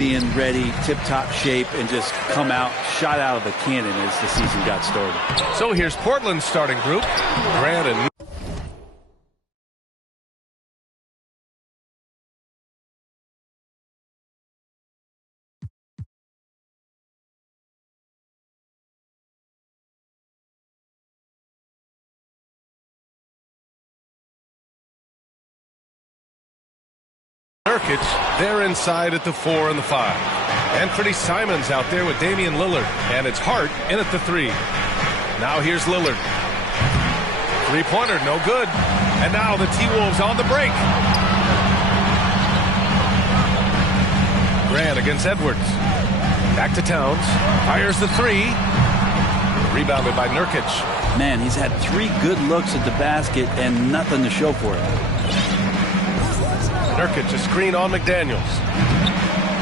being ready, tip-top shape, and just come out, shot out of the cannon as the season got started. So here's Portland's starting group. Grant and Nurkic, they're inside at the 4 and the 5. Anthony Simons out there with Damian Lillard, and it's Hart in at the 3. Now here's Lillard. Three-pointer, no good. And now the T-Wolves on the break. Grant against Edwards. Back to Towns. Fires the 3. Rebounded by Nurkic. Man, he's had 3 good looks at the basket and nothing to show for it. Nurkic, a screen on McDaniels.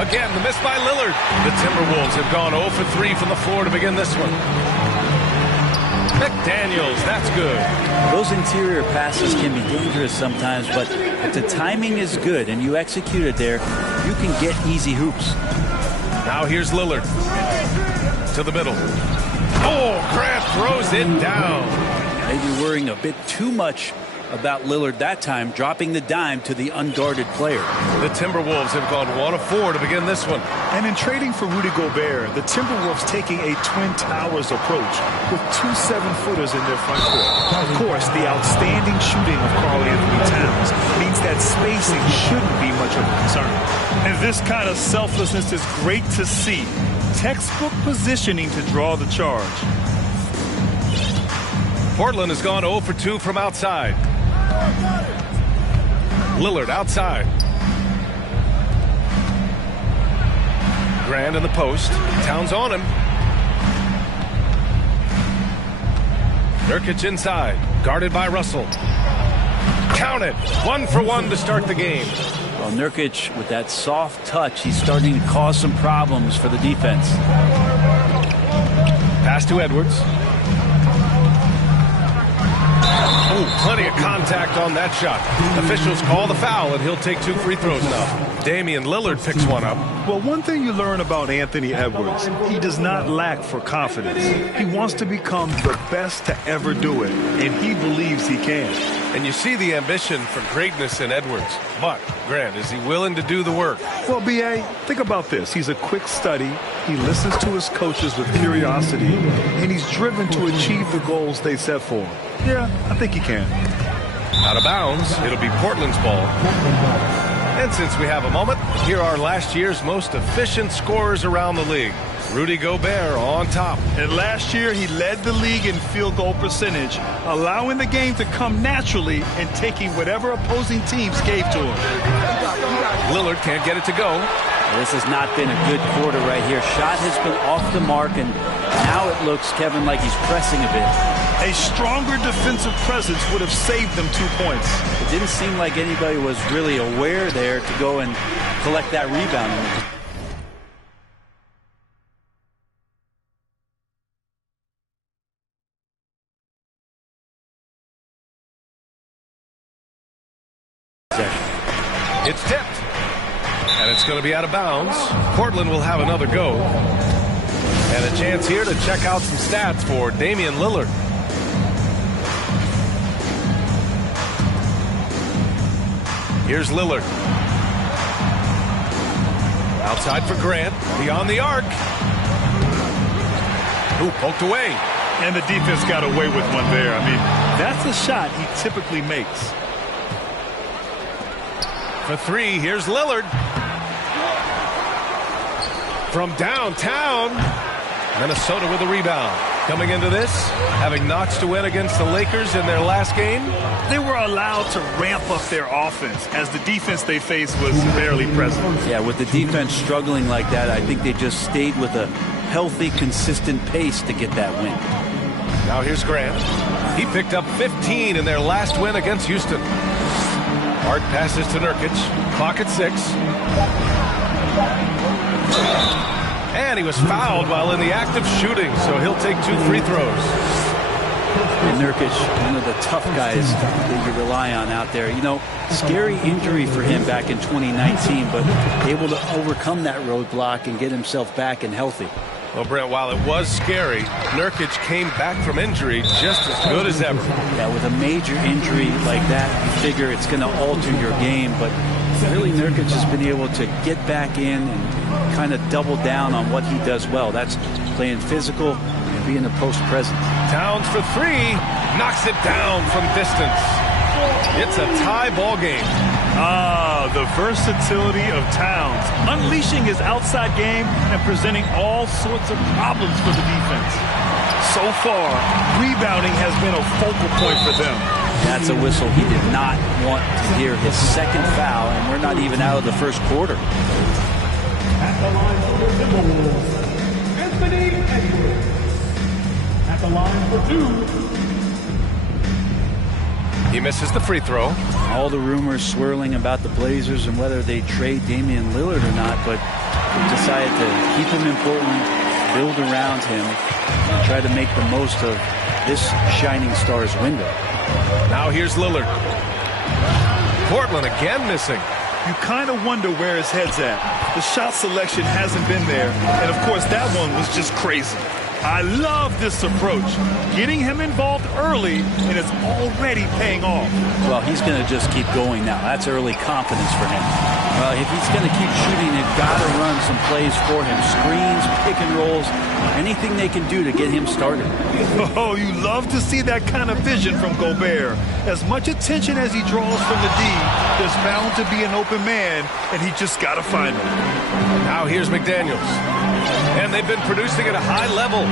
Again, the miss by Lillard. The Timberwolves have gone 0 for 3 from the floor to begin this one. McDaniels, that's good. Those interior passes can be dangerous sometimes, but if the timing is good and you execute it there, you can get easy hoops. Now here's Lillard. To the middle. Oh, Grant throws it down. Maybe worrying a bit too much about Lillard that time, dropping the dime to the unguarded player. The Timberwolves have gone 1 of 4 to begin this one. And in trading for Rudy Gobert, the Timberwolves taking a Twin Towers approach with 2 7-footers in their front court. Of course, the outstanding shooting of Karl-Anthony Towns means that spacing shouldn't be much of a concern. And this kind of selflessness is great to see. Textbook positioning to draw the charge. Portland has gone 0 for 2 from outside. Lillard outside. Grant in the post. Towns on him. Nurkic inside. Guarded by Russell. Count it. 1 for 1 to start the game. Well, Nurkic, with that soft touch, he's starting to cause some problems for the defense. Pass to Edwards. Oh, plenty of contact on that shot. Officials call the foul, and he'll take 2 free throws now. Damian Lillard picks one up. Well, one thing you learn about Anthony Edwards, he does not lack for confidence. He wants to become the best to ever do it, and he believes he can. And you see the ambition for greatness in Edwards. But, Grant, is he willing to do the work? Well, B.A., think about this. He's a quick study. He listens to his coaches with curiosity, and he's driven to achieve the goals they set for him. Yeah, I think he can. Out of bounds, it'll be Portland's ball. And since we have a moment, here are last year's most efficient scorers around the league. Rudy Gobert on top. And last year, he led the league in field goal percentage, allowing the game to come naturally and taking whatever opposing teams gave to him. Lillard can't get it to go. This has not been a good quarter right here. Shot has been off the mark, and now it looks, Kevin, like he's pressing a bit. A stronger defensive presence would have saved them 2 points. It didn't seem like anybody was really aware there to go and collect that rebound. It's tipped. And it's going to be out of bounds. Portland will have another go. And a chance here to check out some stats for Damian Lillard. Here's Lillard. Outside for Grant. Beyond the arc. Ooh, poked away. And the defense got away with one there. I mean, that's a shot he typically makes. For 3, here's Lillard. From downtown. Minnesota with a rebound. Coming into this, having notched a win against the Lakers in their last game. They were allowed to ramp up their offense as the defense they faced was barely present. Yeah, with the defense struggling like that, I think they just stayed with a healthy, consistent pace to get that win. Now here's Grant. He picked up 15 in their last win against Houston. Hart passes to Nurkic. Clock at 6. And he was fouled while in the act of shooting, so he'll take 2 free throws. And Nurkic, one of the tough guys that you rely on out there. You know, scary injury for him back in 2019, but able to overcome that roadblock and get himself back and healthy. Well, Brent, while it was scary, Nurkic came back from injury just as good as ever. Yeah, with a major injury like that, you figure it's going to alter your game, but really Nurkic has been able to get back in and kind of double down on what he does well. That's playing physical and being a post presence. Towns for three, knocks it down from distance. It's a tie ball game. The versatility of Towns, unleashing his outside game and presenting all sorts of problems for the defense. So far, rebounding has been a focal point for them. That's a whistle he did not want to hear. His second foul, and we're not even out of the first quarter. At the line for the Timberwolves, Anthony Edwards. At the line for two. He misses the free throw. All the rumors swirling about the Blazers and whether they trade Damian Lillard or not, but they decided to keep him in Portland, build around him, and try to make the most of this shining star's window. Now here's Lillard. Portland again missing. You kind of wonder where his head's at. The shot selection hasn't been there, and of course that one was just crazy. I love this approach. Getting him involved early, and it's already paying off. Well, he's going to just keep going now. That's early confidence for him. Well, if he's going to keep shooting, they've got to run some plays for him. Screens, pick and rolls, anything they can do to get him started. Oh, you love to see that kind of vision from Gobert. As much attention as he draws from the D, there's bound to be an open man, and he just got to find him. Now here's McDaniels. And they've been producing at a high level.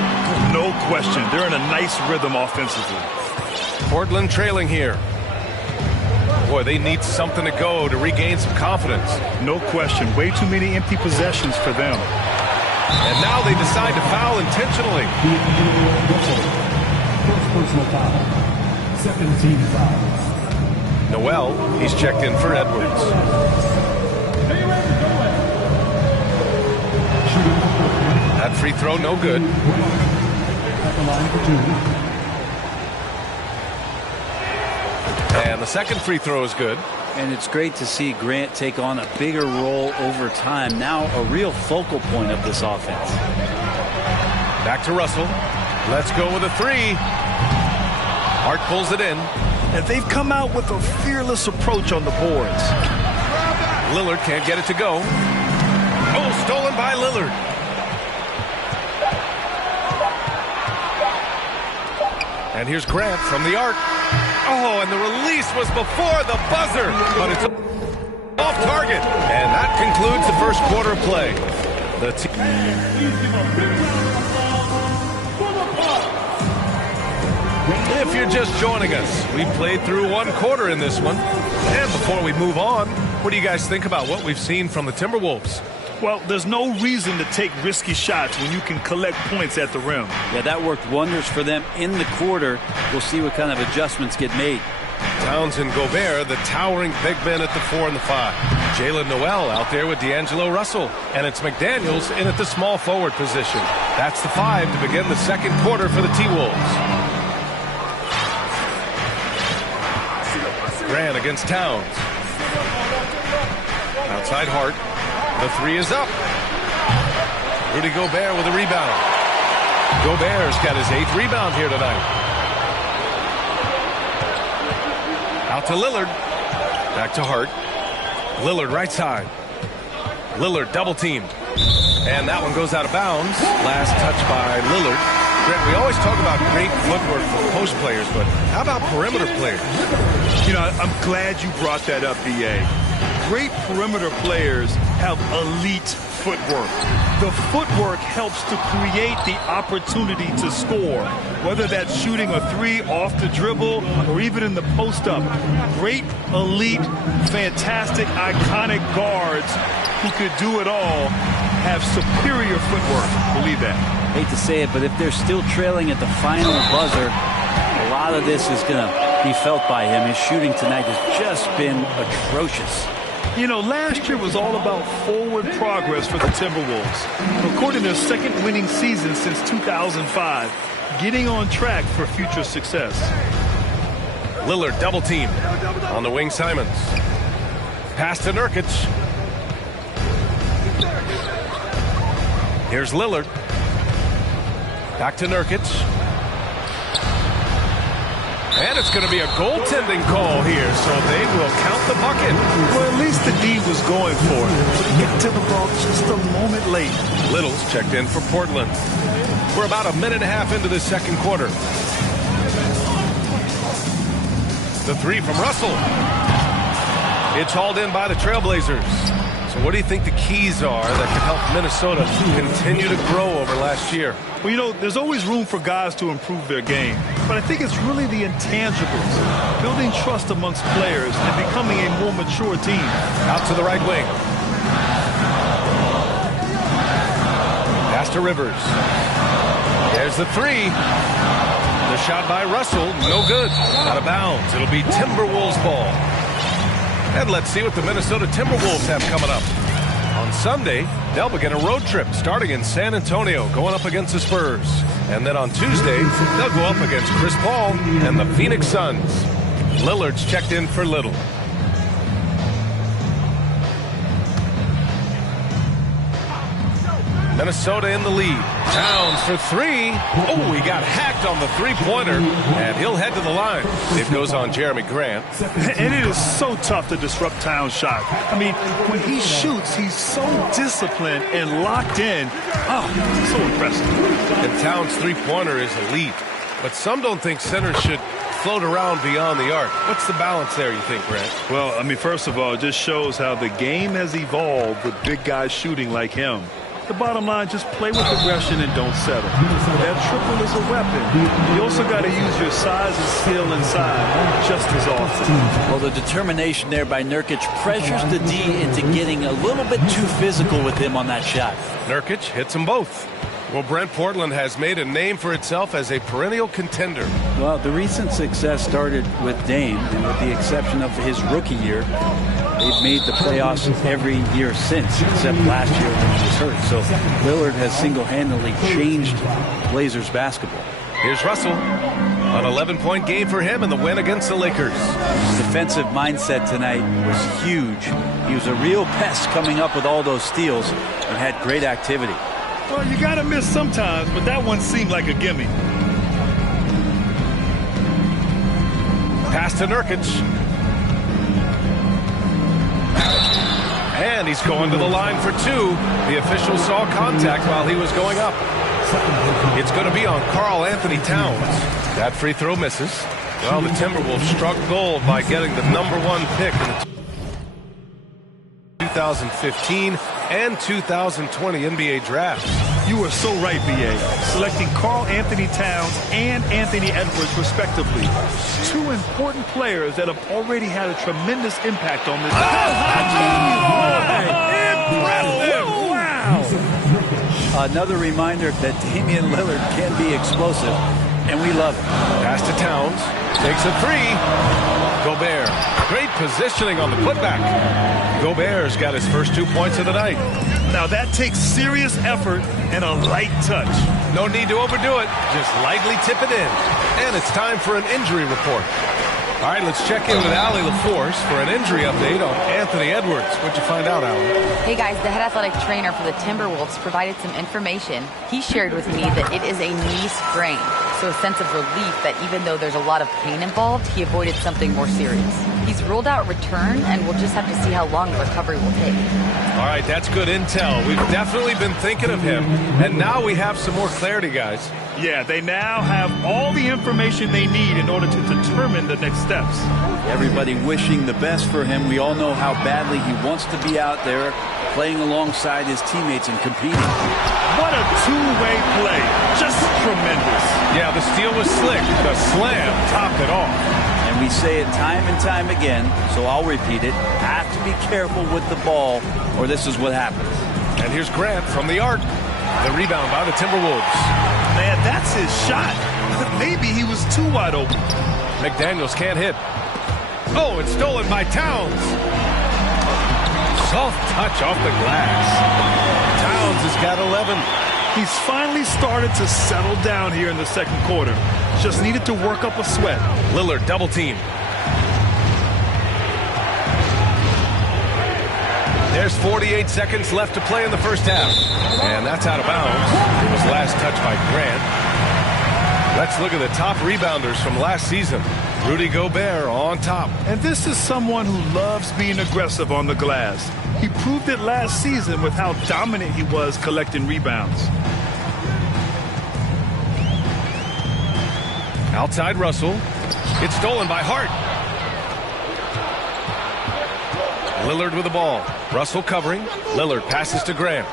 No question. They're in a nice rhythm offensively. Portland trailing here. Boy, they need something to go to regain some confidence. No question. Way too many empty possessions for them. And now they decide to foul intentionally. First personal foul. Second team foul. Noel, he's checked in for Edwards. That free throw, no good. And the second free throw is good. And it's great to see Grant take on a bigger role over time. Now a real focal point of this offense. Back to Russell. Let's go with a three. Hart pulls it in. And they've come out with a fearless approach on the boards. Lillard can't get it to go. Oh, stolen by Lillard. And here's Grant from the arc. Oh, and the release was before the buzzer, but it's off target. And that concludes the first quarter of play. If you're just joining us, we played through one quarter in this one. And before we move on, what do you guys think about what we've seen from the Timberwolves? Well, there's no reason to take risky shots when you can collect points at the rim. Yeah, that worked wonders for them in the quarter. We'll see what kind of adjustments get made. Towns and Gobert, the towering big men at the 4 and the 5. Jalen Noel out there with D'Angelo Russell. And it's McDaniels in at the small forward position. That's the 5 to begin the second quarter for the T-Wolves. Grant against Towns. Outside Hart. The 3 is up. Rudy Gobert with a rebound. Gobert's got his 8th rebound here tonight. Out to Lillard. Back to Hart. Lillard right side. Lillard double teamed. And that one goes out of bounds. Last touch by Lillard. Grant, we always talk about great footwork for post players, but how about perimeter players? You know, I'm glad you brought that up, B.A. Great perimeter players have elite footwork. The footwork helps to create the opportunity to score, whether that's shooting a 3 off the dribble or even in the post-up. Great, elite, fantastic, iconic guards who could do it all have superior footwork. Believe that. Hate to say it, but if they're still trailing at the final buzzer, a lot of this is going to be felt by him. His shooting tonight has just been atrocious. You know, last year was all about forward progress for the Timberwolves. Recording their second winning season since 2005, getting on track for future success. Lillard double team on the wing. Simons. Pass to Nurkic. Here's Lillard. Back to Nurkic. And it's going to be a goaltending call here, so they will count the bucket. Well, at least the D was going for it. But he got to the ball just a moment late. Little's checked in for Portland. We're about a minute and a half into the second quarter. The three from Russell. It's hauled in by the Trailblazers. So what do you think the keys are that can help Minnesota continue to grow over last year? Well, you know, there's always room for guys to improve their game. But I think it's really the intangibles, building trust amongst players and becoming a more mature team. Out to the right wing. Pass to Rivers. There's the three. The shot by Russell, no good. Out of bounds. It'll be Timberwolves ball. And let's see what the Minnesota Timberwolves have coming up. On Sunday, they'll begin a road trip starting in San Antonio, going up against the Spurs. And then on Tuesday, they'll go up against Chris Paul and the Phoenix Suns. Lillard's checked in for Little. Minnesota in the lead. Towns for three. Oh, he got hacked on the three-pointer, and he'll head to the line. It goes on Jeremy Grant. And it is so tough to disrupt Towns' shot. I mean, when he shoots, he's so disciplined and locked in. Oh, so impressive. And Towns' three-pointer is elite, but some don't think centers should float around beyond the arc. What's the balance there, you think, Grant? Well, I mean, first of all, it just shows how the game has evolved with big guys shooting like him. The bottom line, just play with aggression and don't settle. That triple is a weapon. You also got to use your size and skill inside just as often. Well, the determination there by Nurkic pressures the D into getting a little bit too physical with him on that shot. Nurkic hits them both. Well, Brent, Portland has made a name for itself as a perennial contender. Well, the recent success started with Dame, and with the exception of his rookie year, they've made the playoffs every year since, except last year when he was hurt. So Lillard has single-handedly changed Blazers basketball. Here's Russell. An 11-point game for him in the win against the Lakers. His defensive mindset tonight was huge. He was a real pest coming up with all those steals and had great activity. Well, you got to miss sometimes, but that one seemed like a gimme. Pass to Nurkic. And he's going to the line for two. The official saw contact while he was going up. It's going to be on Karl Anthony Towns. That free throw misses. Well, the Timberwolves struck gold by getting the #1 pick in the 2015 and 2020 NBA drafts. You are so right, B.A. Selecting Karl Anthony Towns and Anthony Edwards, respectively. Two important players that have already had a tremendous impact on this. Impressive! Wow! Another reminder that Damian Lillard can be explosive, and we love it. Pass to Towns. Takes a three. Gobert. Great positioning on the putback. Gobert's got his first 2 points of the night. Now that takes serious effort and a light touch. No need to overdo it. Just lightly tip it in. And it's time for an injury report. All right, let's check in with Allie LaForce for an injury update on Anthony Edwards. What'd you find out, Allie? Hey guys, the head athletic trainer for the Timberwolves provided some information. He shared with me that it is a knee sprain. So a sense of relief that even though there's a lot of pain involved, he avoided something more serious. He's ruled out return, and we'll just have to see how long the recovery will take. All right, that's good intel. We've definitely been thinking of him, and now we have some more clarity, guys. Yeah, they now have all the information they need in order to determine the next steps. Everybody wishing the best for him. We all know how badly he wants to be out there playing alongside his teammates and competing. What a two-way play. Just tremendous. Yeah, the steal was slick. The slam topped it off. And we say it time and time again, so I'll repeat it. Have to be careful with the ball, or this is what happens. And here's Grant from the arc. The rebound by the Timberwolves. Man, that's his shot. Maybe he was too wide open. McDaniels can't hit. Oh, it's stolen by Towns. Soft touch off the glass. Towns has got 11. He's finally started to settle down here in the second quarter. Just needed to work up a sweat. Lillard double team. There's 48 seconds left to play in the first half. And that's out of bounds. It was last touched by Grant. Let's look at the top rebounders from last season. Rudy Gobert on top. And this is someone who loves being aggressive on the glass. He proved it last season with how dominant he was collecting rebounds. Outside Russell. It's stolen by Hart. Lillard with the ball. Russell covering. Lillard passes to Graham.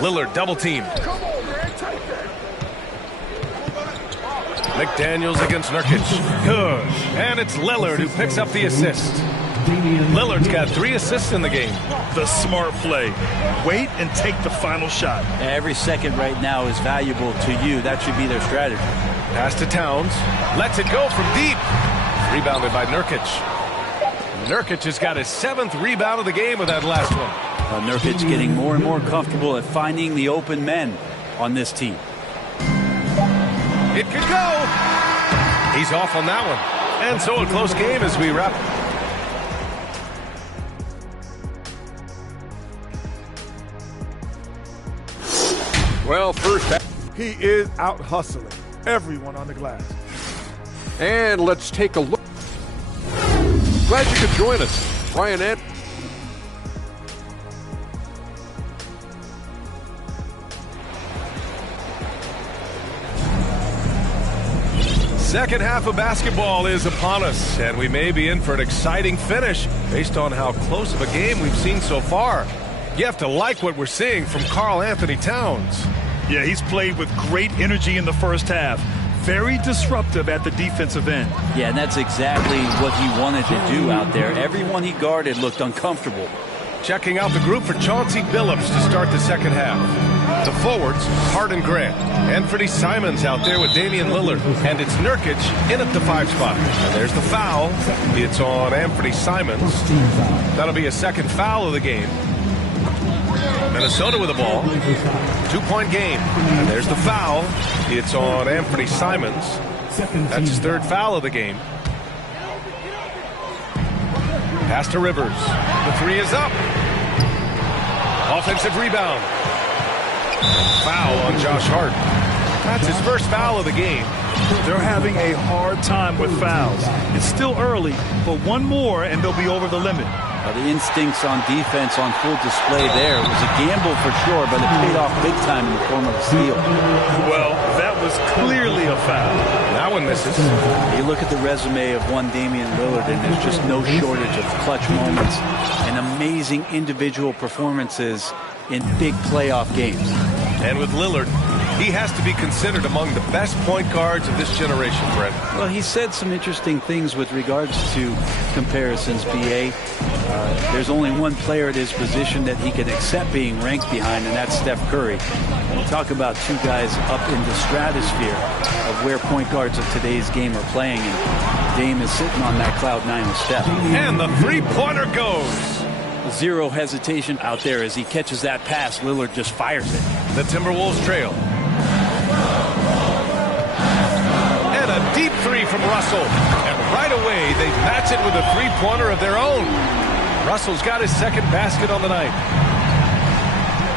Lillard double teamed. McDaniels against Nurkic. Good. And it's Lillard who picks up the assist. Lillard's got 3 assists in the game. The smart play. Wait and take the final shot. Every second right now is valuable to you. That should be their strategy. Pass to Towns. Lets it go from deep. Rebounded by Nurkic. Nurkic has got his 7th rebound of the game with that last one. Nurkic getting more and more comfortable at finding the open men on this team. It could go. He's off on that one. And so a close game as we wrap. Well, first half, he is out hustling everyone on the glass. And let's take a look. Glad you could join us, Ryan Ed. Second half of basketball is upon us, and we may be in for an exciting finish based on how close of a game we've seen so far. You have to like what we're seeing from Karl Anthony Towns. Yeah, he's played with great energy in the first half. Very disruptive at the defensive end. Yeah, and that's exactly what he wanted to do out there. Everyone he guarded looked uncomfortable. Checking out the group for Chauncey Billups to start the second half. The forwards, Hart and Grant. Anthony Simons out there with Damian Lillard. And it's Nurkic in at the 5 spot. And there's the foul. It's on Anthony Simons. That'll be a second foul of the game. Minnesota with the ball. 2-point game. And there's the foul. It's on Anthony Simons. That's his 3rd foul of the game. Pass to Rivers. The 3 is up. Offensive rebound. Foul on Josh Hart. That's his 1st foul of the game. They're having a hard time with fouls. It's still early, but one more and they'll be over the limit. The instincts on defense on full display there. It was a gamble for sure, but it paid off big time in the form of a steal. Well, that was clearly a foul. That one misses. You look at the resume of one Damian Lillard, and there's just no shortage of clutch moments and amazing individual performances in big playoff games. And with Lillard, he has to be considered among the best point guards of this generation, Brent. Well, he said some interesting things with regards to comparisons, B.A. There's only one player at his position that he can accept being ranked behind, and that's Steph Curry. We'll talk about 2 guys up in the stratosphere of where point guards of today's game are playing, and Dame is sitting on that cloud 9 with Steph. And the 3-pointer goes. Zero hesitation out there as he catches that pass. Lillard just fires it. The Timberwolves trail. And a deep 3 from Russell. And right away, they match it with a 3-pointer of their own. Russell's got his 2nd basket on the night.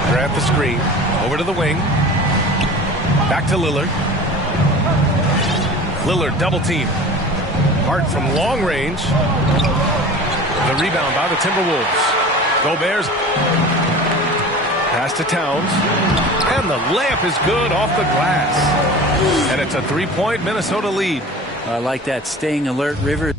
Grab the screen. Over to the wing. Back to Lillard. Lillard double team. Hart from long range. The rebound by the Timberwolves. Gobert's pass to Towns. And the layup is good off the glass. And it's a 3-point Minnesota lead. I like that. Staying alert, Rivers.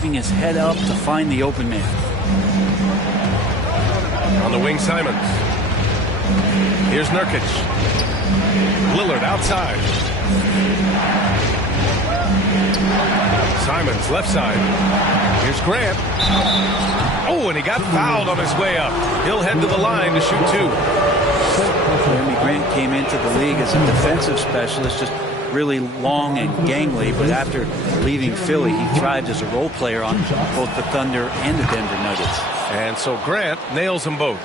keeping his head up to find the open man. On the wing, Simons. Here's Nurkic. Lillard outside. Simons left side. Here's Grant. Oh, and he got fouled on his way up. He'll head to the line to shoot two. Jeremy Grant came into the league as a defensive specialist, just really long and gangly, but after leaving Philly, he thrived as a role player on both the Thunder and the Denver Nuggets. And so Grant nails them both.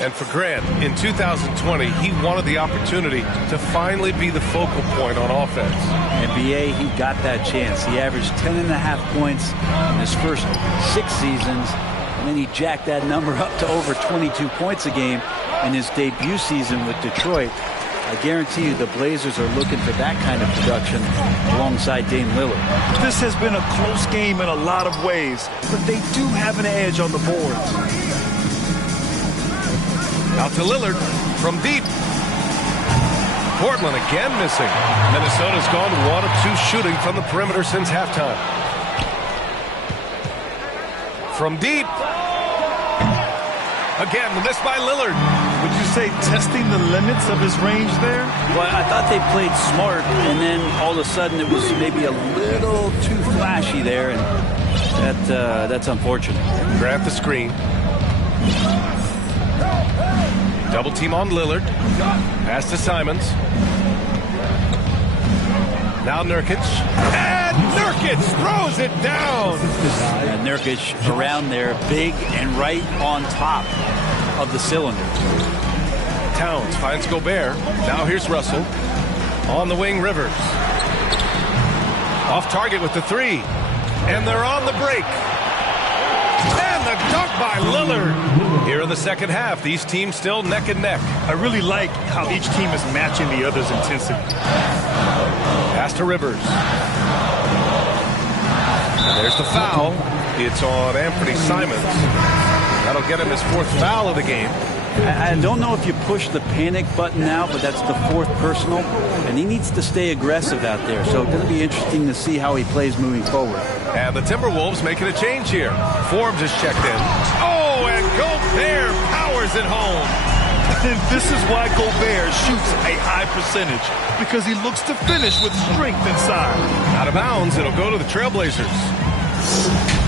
And for Grant, in 2020, he wanted the opportunity to finally be the focal point on offense. NBA, he got that chance. He averaged 10.5 points in his first 6 seasons, and then he jacked that number up to over 22 points a game in his debut season with Detroit. I guarantee you the Blazers are looking for that kind of production alongside Dame Lillard. This has been a close game in a lot of ways, but they do have an edge on the boards. Out to Lillard from deep. Portland again missing. Minnesota's gone 1 of 2 shooting from the perimeter since halftime. From deep. Again, the miss by Lillard. Would you say testing the limits of his range there? Well, I thought they played smart, and then all of a sudden it was maybe a little too flashy there, and that's unfortunate. Grant the screen. Double team on Lillard. Pass to Simons. Now Nurkic. And Nurkic throws it down. And Nurkic around there, big and right on top of the cylinder. Towns finds Gobert. Now here's Russell. On the wing, Rivers. Off target with the 3. And they're on the break. And the dunk by Lillard. Here in the second half, these teams still neck and neck. I really like how each team is matching the other's intensity. Pass to Rivers. And there's the foul. It's on Anthony Simons. That'll get him his 4th foul of the game. I don't know if you push the panic button now, but that's the 4th personal, and he needs to stay aggressive out there. So it's going to be interesting to see how he plays moving forward. And the Timberwolves making a change here. Forbes is checked in. Oh, and Gobert powers it home. And this is why Gobert shoots a high percentage, because he looks to finish with strength inside. Out of bounds, it'll go to the Trailblazers.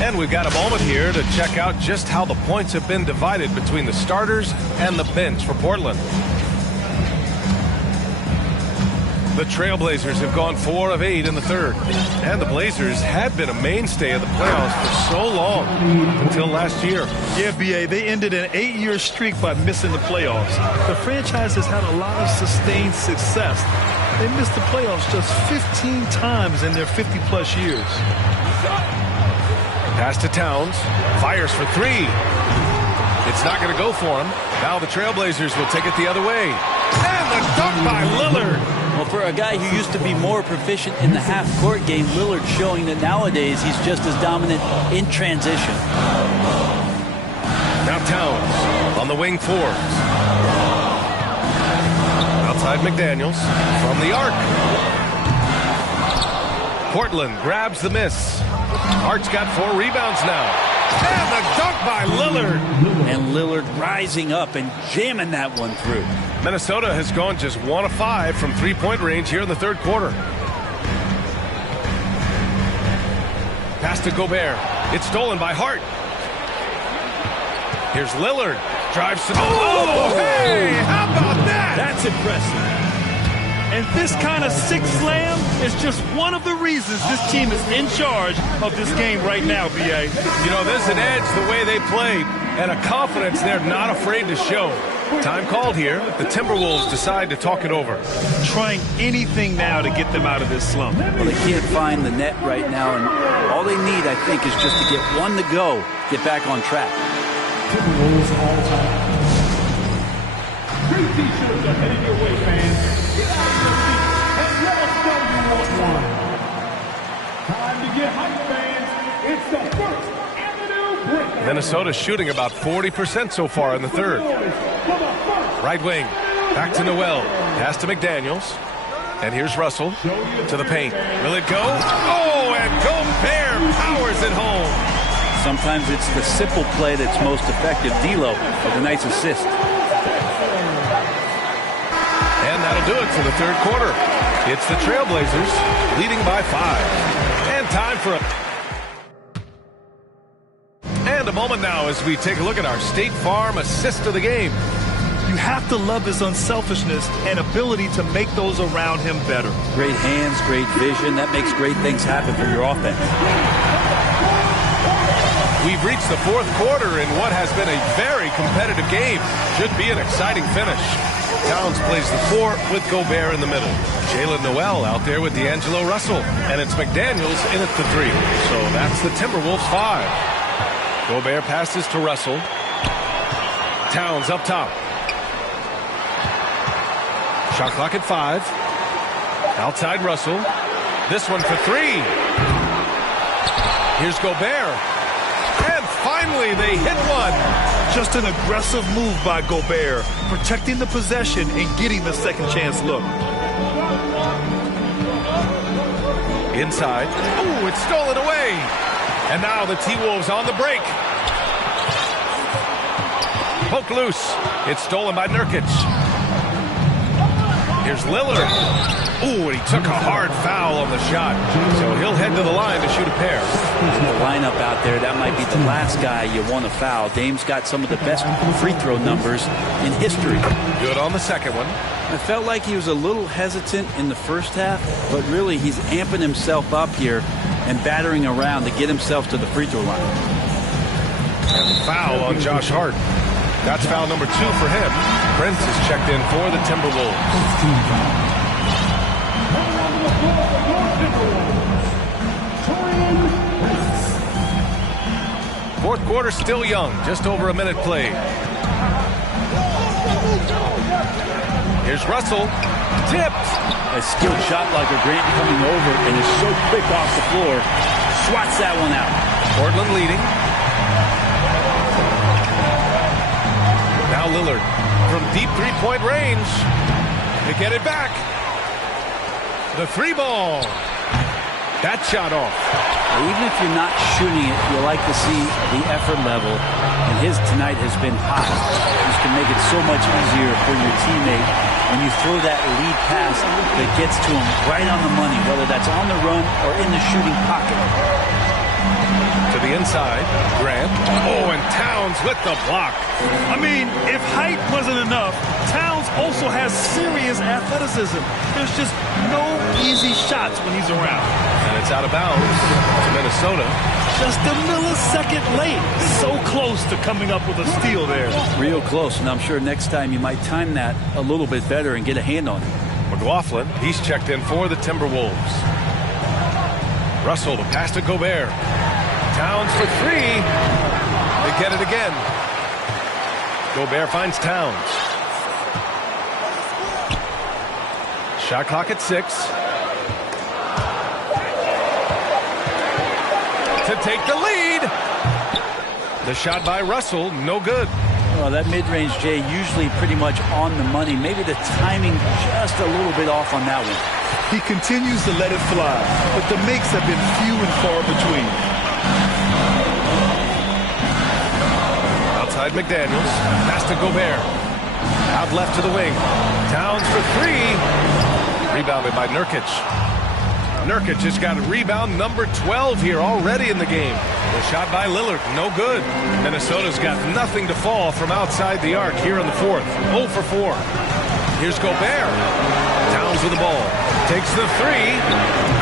And we've got a moment here to check out just how the points have been divided between the starters and the bench for Portland. The Trailblazers have gone 4 of 8 in the third. And the Blazers had been a mainstay of the playoffs for so long, until last year. Yeah, B.A., they ended an 8-year streak by missing the playoffs. The franchise has had a lot of sustained success. They missed the playoffs just 15 times in their 50-plus years. Pass to Towns. Fires for 3. It's not going to go for him. Now the Trailblazers will take it the other way. And the dunk by Lillard. Well, for a guy who used to be more proficient in the half-court game, Lillard showing that nowadays he's just as dominant in transition. Now Towns on the wing, Forbes. Outside McDaniels from the arc. Portland grabs the miss. Hart's got 4 rebounds now. And the dunk by Lillard. And Lillard rising up and jamming that one through. Minnesota has gone just 1 of 5 from 3-point range here in the third quarter. Pass to Gobert. It's stolen by Hart. Here's Lillard. Drives to the... Oh, hey! How about that? That's impressive. And this kind of six slam is just one of the reasons this team is in charge of this game right now, B.A. You know, there's an edge the way they play and a confidence they're not afraid to show. Time called here. The Timberwolves decide to talk it over. Trying anything now to get them out of this slump. Well, they can't find the net right now, and all they need, I think, is just to get one to go, get back on track. Timberwolves all time. Great t-shirts are headed your way, fans. Get out of your seats and let us know you want one. Time to get hyped, fans. It's the first Avenue break. Minnesota shooting about 40% so far in the third. Right wing. Back to Noel. Pass to McDaniels. And here's Russell to the paint. Will it go? Oh, and Gobert powers it home. sometimes it's the simple play that's most effective. D'Lo with a nice assist. And that'll do it for the third quarter. It's the Trailblazers leading by 5. And time for a moment now as we take a look at our State Farm assist of the game. You have to love his unselfishness and ability to make those around him better. Great hands, great vision. That makes great things happen for your offense. We've reached the fourth quarter in what has been a very competitive game. Should be an exciting finish. Towns plays the 4 with Gobert in the middle. Jalen Noel out there with D'Angelo Russell. And it's McDaniels in at the 3. So that's the Timberwolves 5. Gobert passes to Russell. Towns up top. Shot clock at 5. Outside Russell. This one for 3. Here's Gobert. And finally they hit one. Just an aggressive move by Gobert, protecting the possession and getting the second chance look. Inside. Ooh, it's stolen away. And now the T-Wolves on the break. Poke loose. It's stolen by Nurkic. Here's Lillard. Ooh, and he took a hard foul on the shot. So he'll head to the line to shoot a pair. The lineup out there, that might be the last guy you want to foul. Dame's got some of the best free throw numbers in history. Good on the second one. I felt like he was a little hesitant in the first half, but really he's amping himself up here and battering around to get himself to the free throw line. And foul on Josh Hart. That's foul number 2 for him. Prince is checked in for the Timberwolves. Fourth quarter still young, just over a minute played. Here's Russell, tipped. A skilled shot like a Grant coming over and is so quick off the floor. Swats that one out. Portland leading. Now Lillard from deep three-point range. They get it back. The 3 ball. That shot off. Even if you're not shooting it, you like to see the effort level. And his tonight has been hot. This can make it so much easier for your teammate when you throw that lead pass that gets to him right on the money, whether that's on the run or in the shooting pocket. To the inside, Grant. Oh, and Towns with the block. I mean, if height wasn't enough, Towns also has serious athleticism. There's just no easy shots when he's around. And it's out of bounds to Minnesota. Just a millisecond late. So close to coming up with a steal there. Real close, and I'm sure next time you might time that a little bit better and get a hand on it. McLaughlin, he's checked in for the Timberwolves. Russell to pass to Gobert. Towns for 3. They get it again. Gobert finds Towns. Shot clock at 6. To take the lead. The shot by Russell, no good. Well, that mid-range, Jay, usually pretty much on the money. Maybe the timing just a little bit off on that one. He continues to let it fly, but the makes have been few and far between. Outside McDaniels, pass to Gobert. Out left to the wing. Towns for 3. Rebounded by Nurkic. Nurkic has got a rebound number 12 here already in the game. The shot by Lillard, no good. Minnesota's got nothing to fall from outside the arc here in the fourth. 0 for 4. Here's Gobert. Towns with the ball. Takes the 3.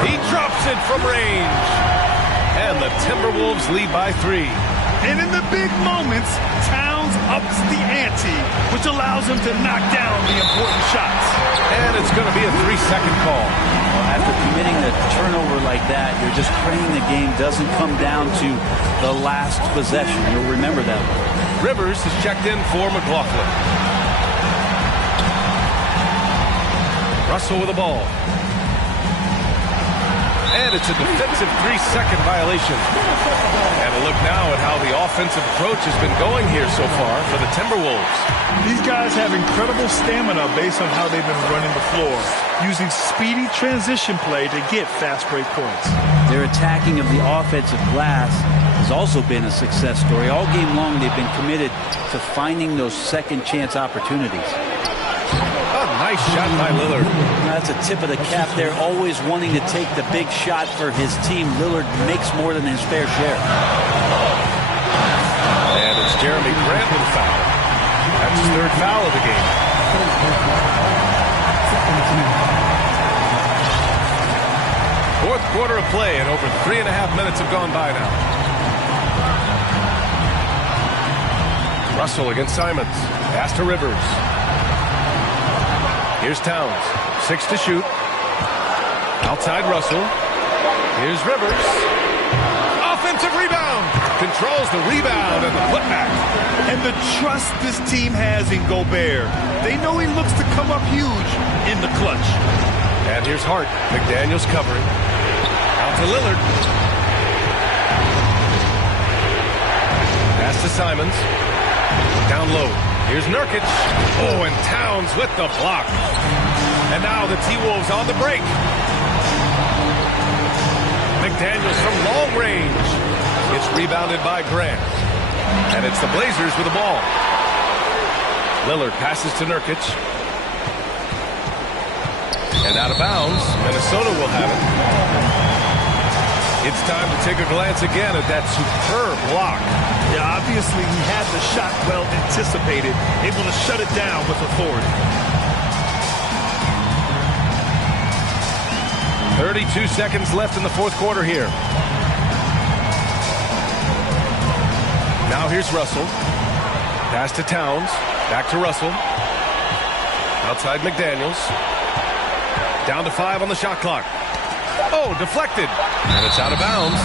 He drops it from range. And the Timberwolves lead by 3. And in the big moments, Towns ups the ante, which allows him to knock down the important shots. And it's going to be a 3-second call. After committing a turnover like that, you're just praying the game doesn't come down to the last possession. You'll remember that one. Rivers is checked in for McLaughlin. Russell with the ball. And it's a defensive 3-second violation. And a look now at how the offensive approach has been going here so far for the Timberwolves. These guys have incredible stamina based on how they've been running the floor, using speedy transition play to get fast break points. Their attacking of the offensive glass is also been a success story. All game long, they've been committed to finding those second chance opportunities. A nice shot by Lillard. That's a tip of the cap there, always wanting to take the big shot for his team. Lillard makes more than his fair share. And it's Jeremy Grant with a foul. That's his third foul of the game. Fourth quarter of play, and over 3.5 minutes have gone by now. Russell against Simons. Pass to Rivers. Here's Towns. 6 to shoot. Outside Russell. Here's Rivers. Offensive rebound. Controls the rebound and the putback. And the trust this team has in Gobert. They know he looks to come up huge in the clutch. And here's Hart. McDaniels covering. Out to Lillard. Pass to Simons. Down low. Here's Nurkic. Oh, and Towns with the block. And now the T-Wolves on the break. McDaniels from long range. It's rebounded by Grant. And it's the Blazers with the ball. Lillard passes to Nurkic. And out of bounds, Minnesota will have it. It's time to take a glance again at that superb block. Yeah, obviously he had the shot well anticipated, able to shut it down with authority. 32 seconds left in the fourth quarter here. Now here's Russell. Pass to Towns. Back to Russell. Outside McDaniels. Down to 5 on the shot clock. Oh, deflected. And it's out of bounds.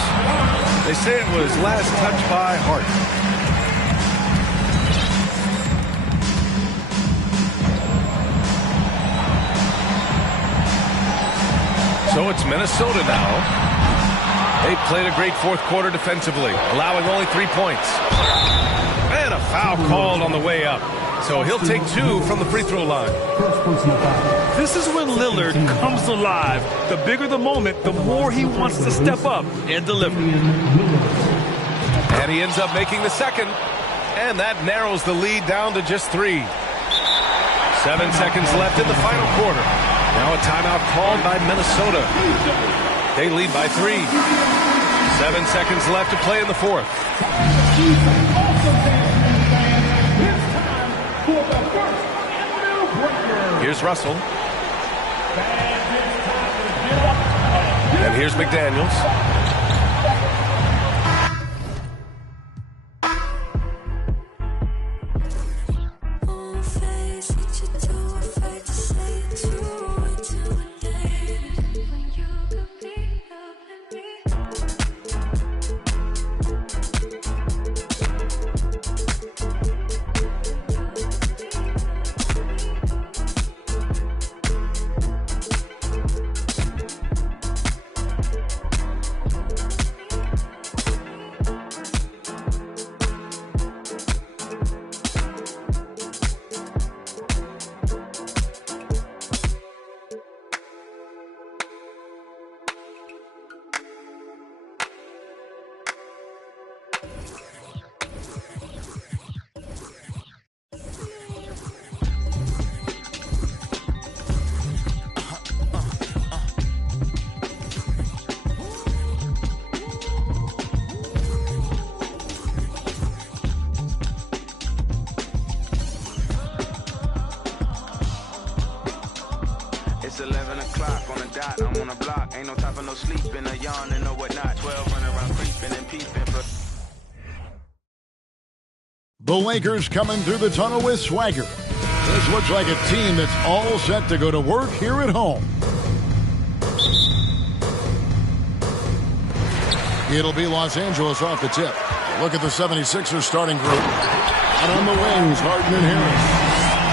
They say it was last touched by Hart. So it's Minnesota now. They played a great fourth quarter defensively, allowing only 3 points. And a foul called on the way up. So he'll take 2 from the free throw line. This is when Lillard comes alive. The bigger the moment, the more he wants to step up and deliver. And he ends up making the second. And that narrows the lead down to just 3. 7 seconds left in the final quarter. Now a timeout called by Minnesota. They lead by 3. 7 seconds left to play in the fourth. Here's Russell. And here's McDaniels. It's 11 o'clock on the dot, I'm on the block. Ain't no time for no sleeping, a yawn and no whatnot. 12 running around creeping and peeping for... The Lakers coming through the tunnel with swagger. This looks like a team that's all set to go to work here at home. It'll be Los Angeles off the tip. Look at the 76ers starting group. Out on the wings, Harden and Harris.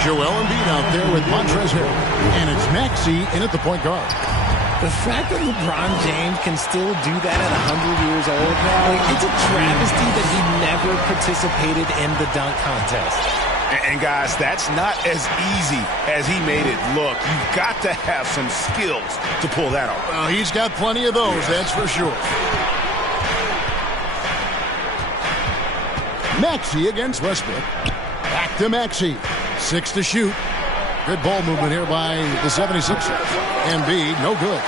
Joel Embiid out there with Montrezl Harrell. And it's Maxey in at the point guard. The fact that LeBron James can still do that at 100 years old, it's a travesty that he never participated in the dunk contest. And guys, that's not as easy as he made it look. You've got to have some skills to pull that off. Well, he's got plenty of those, that's for sure. Maxey against Westbrook. Back to Maxey. 6 to shoot. Good ball movement here by the 76ers. Embiid, no good.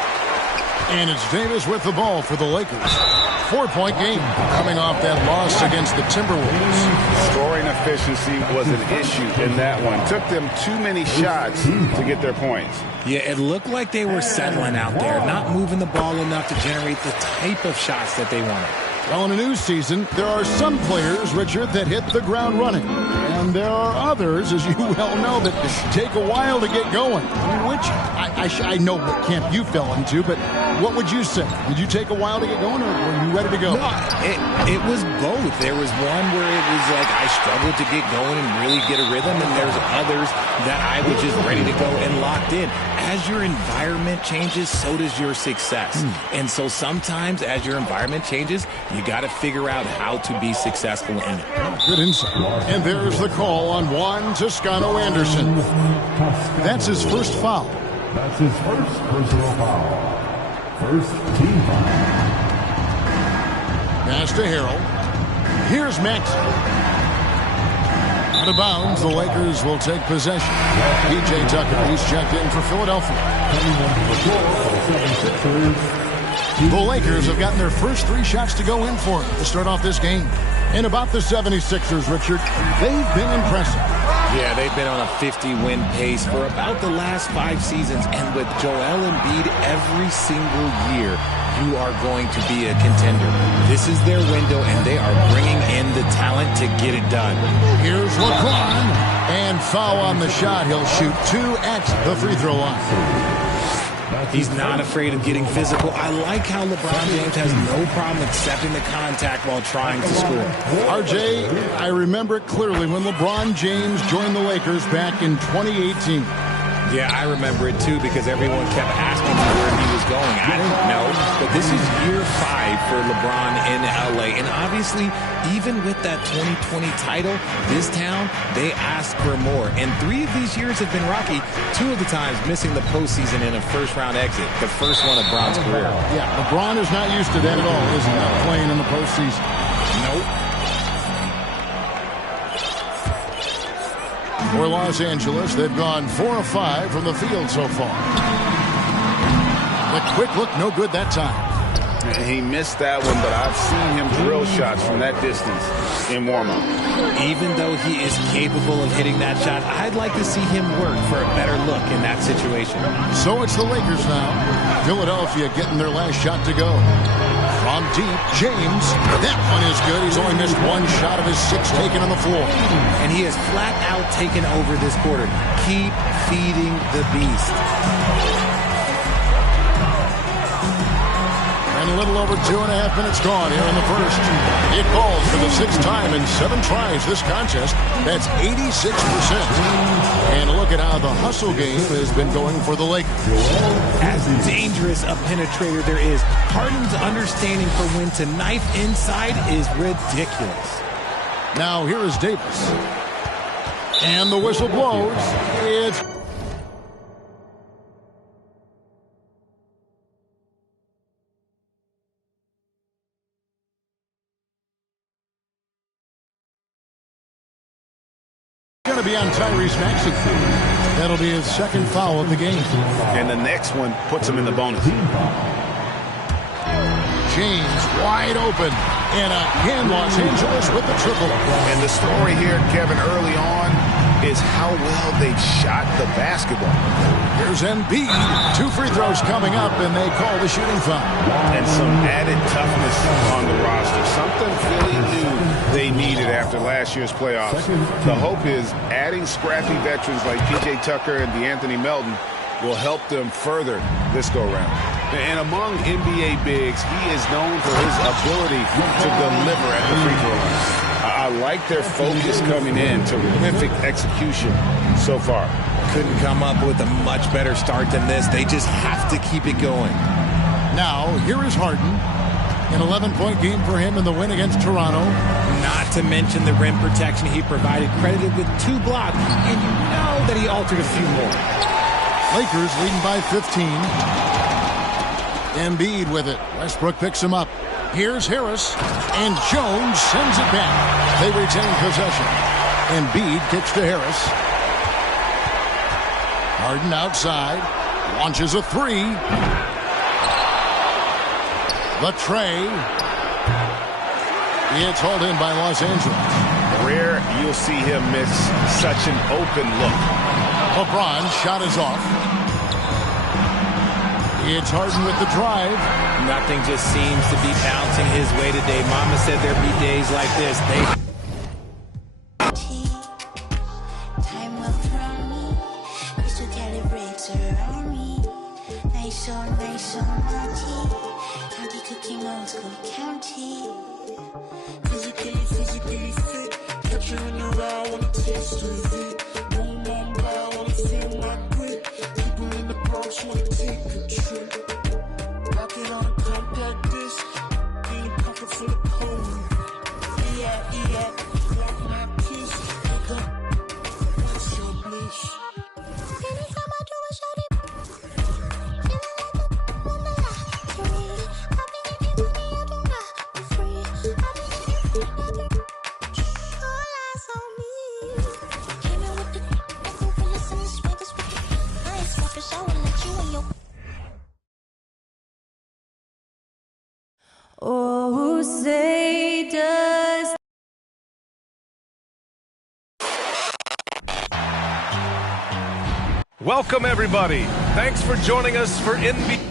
And it's Davis with the ball for the Lakers. 4-point game coming off that loss against the Timberwolves. Scoring efficiency was an issue in that one. Took them too many shots to get their points. Yeah, it looked like they were settling out there, not moving the ball enough to generate the type of shots that they wanted. Well, in a new season, there are some players, Richard, that hit the ground running. And there are others, as you well know, that take a while to get going. Which I know what camp you fell into, but what would you say? Did you take a while to get going, or were you ready to go? No, it was both. There was one where it was like I struggled to get going and really get a rhythm, and there's others that I was just ready to go and locked in. As your environment changes, so does your success. And so sometimes as your environment changes, you got to figure out how to be successful in it. Good insight. And there's the call on Juan Toscano Anderson. That's his first foul. That's his first personal foul. First team foul. Pass to Harrell. Here's Maxey. Out of bounds, the Lakers will take possession. P.J. Tucker, he's checked in for Philadelphia. The Lakers have gotten their first 3 shots to go in for to start off this game. And about the 76ers, Richard, they've been impressive. Yeah, they've been on a 50-win pace for about the last 5 seasons. And with Joel Embiid every single year, you are going to be a contender. This is their window, and they are bringing in the talent to get it done. Here's LeBron, and foul on the shot. He'll shoot 2 at the free throw line. He's not afraid of getting physical. I like how LeBron James has no problem accepting the contact while trying to score. RJ, I remember it clearly when LeBron James joined the Lakers back in 2018. Yeah, I remember it too because everyone kept asking me where he was going. I didn't know, but this is year 5 for LeBron in LA. And obviously, even with that 2020 title, this town, they asked for more. And 3 of these years have been rocky, 2 of the times missing the postseason in a first-round exit, the first one of Bron's career. Yeah, LeBron is not used to that at all, is he? Not playing in the postseason. Nope. For Los Angeles, they've gone 4 of 5 from the field so far. The quick look, no good that time. He missed that one, but I've seen him drill shots from that distance in warm-up. Even though he is capable of hitting that shot, I'd like to see him work for a better look in that situation. So it's the Lakers now. Philadelphia getting their last shot to go. From deep, James. That one is good. He's only missed 1 shot of his 6 taken on the floor. And he has flat out taken over this quarter. Keep feeding the beast. And a little over 2.5 minutes gone here in the first. It calls for the 6th time in 7 tries this contest. That's 86%. And look at how the hustle game has been going for the Lakers. As dangerous a penetrator there is, Harden's understanding for when to knife inside is ridiculous. Now here is Davis. And the whistle blows. It's going to be on Tyrese Maxey. That'll be his 2nd foul of the game. And the next one puts him in the bonus. James wide open. And again, Los Angeles with the triple. And the story here, Kevin, early on is how well they've shot the basketball. Here's Embiid. 2 free throws coming up, and they call the shooting foul. And some added toughness on the roster. Something Philly knew they needed after last year's playoffs. The hope is adding scrappy veterans like P.J. Tucker and DeAnthony Melton will help them further this go-round. And among NBA bigs, he is known for his ability to deliver at the free throw line. I like their focus coming in. Terrific execution so far. Couldn't come up with a much better start than this. They just have to keep it going. Now, here is Harden. An 11-point game for him in the win against Toronto. Not to mention the rim protection he provided, credited with 2 blocks, and you know that he altered a few more. Lakers leading by 15. Embiid with it. Westbrook picks him up. Here's Harris, and Jones sends it back. They retain possession. Embiid kicks to Harris. Harden outside, launches a three. The tray. It's hauled in by Los Angeles. Rare you'll see him miss such an open look. LeBron's shot is off. It's Harden with the drive. Nothing just seems to be bouncing his way today. Mama said there'd be days like this. Oh, say does. Welcome, everybody. Thanks for joining us for NBA.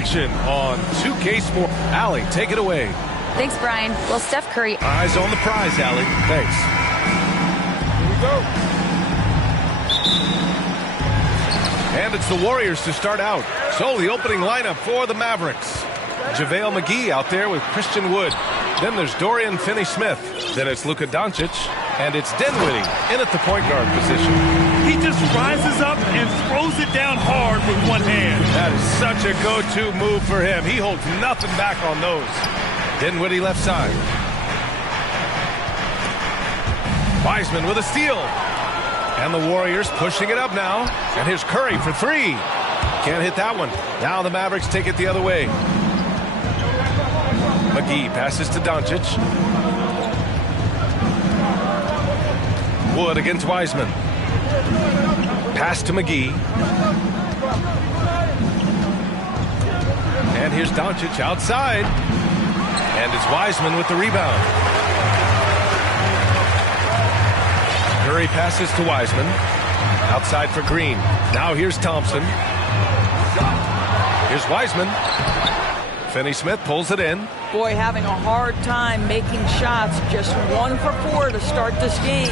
Action on 2K Sport. Allie, take it away. Thanks, Brian. Well, Steph Curry. Eyes on the prize, Allie. Thanks. Here we go. And it's the Warriors to start out. So the opening lineup for the Mavericks. JaVale McGee out there with Christian Wood. Then there's Dorian Finney-Smith. Then it's Luka Doncic. And it's Dinwiddie in at the point guard position. He just rises up and throws it down hard with one hand. That is such a go-to move for him. He holds nothing back on those. Dinwiddie left side. Wiseman with a steal. And the Warriors pushing it up now. And here's Curry for three. Can't hit that one. Now the Mavericks take it the other way. McGee passes to Doncic. Wood against Wiseman. Pass to McGee. And here's Doncic outside. And it's Wiseman with the rebound. Curry passes to Wiseman. Outside for Green. Now here's Thompson. Here's Wiseman. Finney-Smith pulls it in. Boy, having a hard time making shots. Just 1 for 4 to start this game.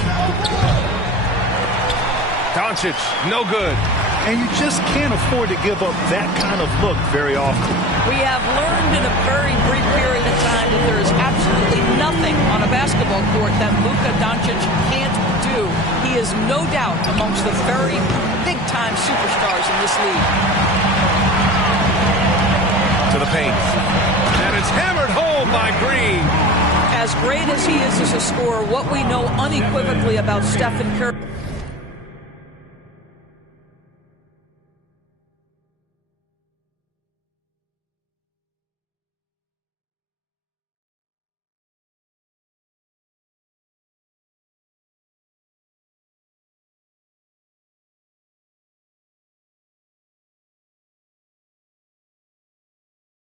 Doncic, no good. And you just can't afford to give up that kind of look very often. We have learned in a very brief period of time that there is absolutely nothing on a basketball court that Luka Doncic can't do. He is no doubt amongst the very big-time superstars in this league. To the paint. And it's hammered home by Green. As great as he is as a scorer, what we know unequivocally about Stephen Curry.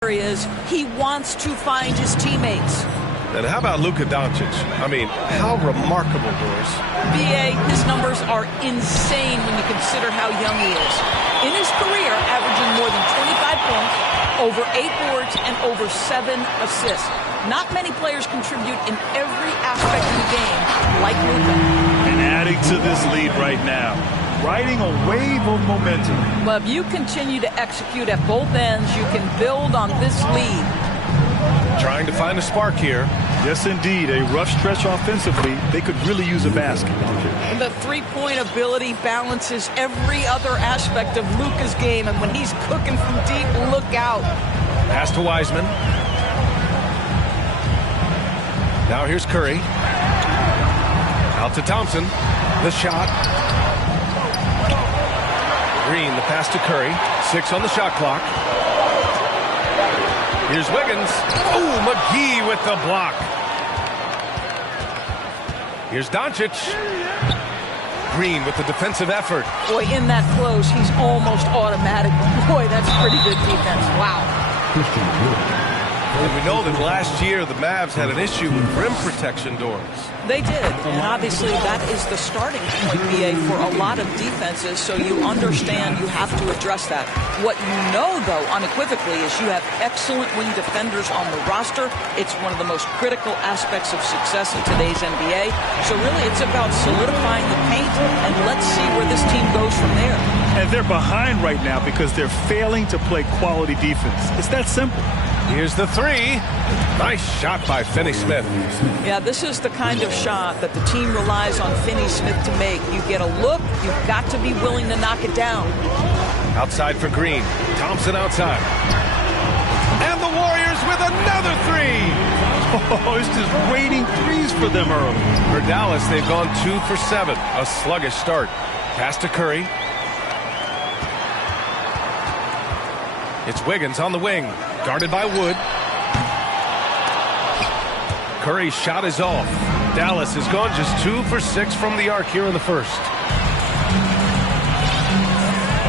Is he wants to find his teammates. And how about Luka Doncic? I mean, how remarkable, Doris. BA, his numbers are insane when you consider how young he is. In his career, averaging more than 25 points, over 8 boards, and over 7 assists. Not many players contribute in every aspect of the game like Luka. And adding to this lead right now. Riding a wave of momentum. Well, if you continue to execute at both ends, you can build on this lead. Trying to find a spark here. Yes, indeed. A rough stretch offensively. They could really use a basket. And the three-point ability balances every other aspect of Luka's game. And when he's cooking from deep, look out. Pass to Wiseman. Now here's Curry. Out to Thompson. The shot. Green, the pass to Curry. 6 on the shot clock. Here's Wiggins. Oh, McGee with the block. Here's Doncic. Green with the defensive effort. Boy, in that close, he's almost automatic. Boy, that's pretty good defense. Wow. And we know that last year the Mavs had an issue with rim protection, Doris. They did, and obviously that is the starting point, BA, for a lot of defenses, so you understand you have to address that. What you know, though, unequivocally, is you have excellent wing defenders on the roster. It's one of the most critical aspects of success in today's NBA. So really, it's about solidifying the paint, and let's see where this team goes from there. And they're behind right now because they're failing to play quality defense. It's that simple. Here's the three. Nice shot by Finney-Smith. Yeah, this is the kind of shot that the team relies on Finney-Smith to make. You get a look, you've got to be willing to knock it down. Outside for Green. Thompson outside. And the Warriors with another three. Oh, it's just waiting threes for them early. For Dallas, they've gone 2 for 7. A sluggish start. Pass to Curry. It's Wiggins on the wing. Guarded by Wood. Curry's shot is off. Dallas has gone just 2 for 6 from the arc here in the first.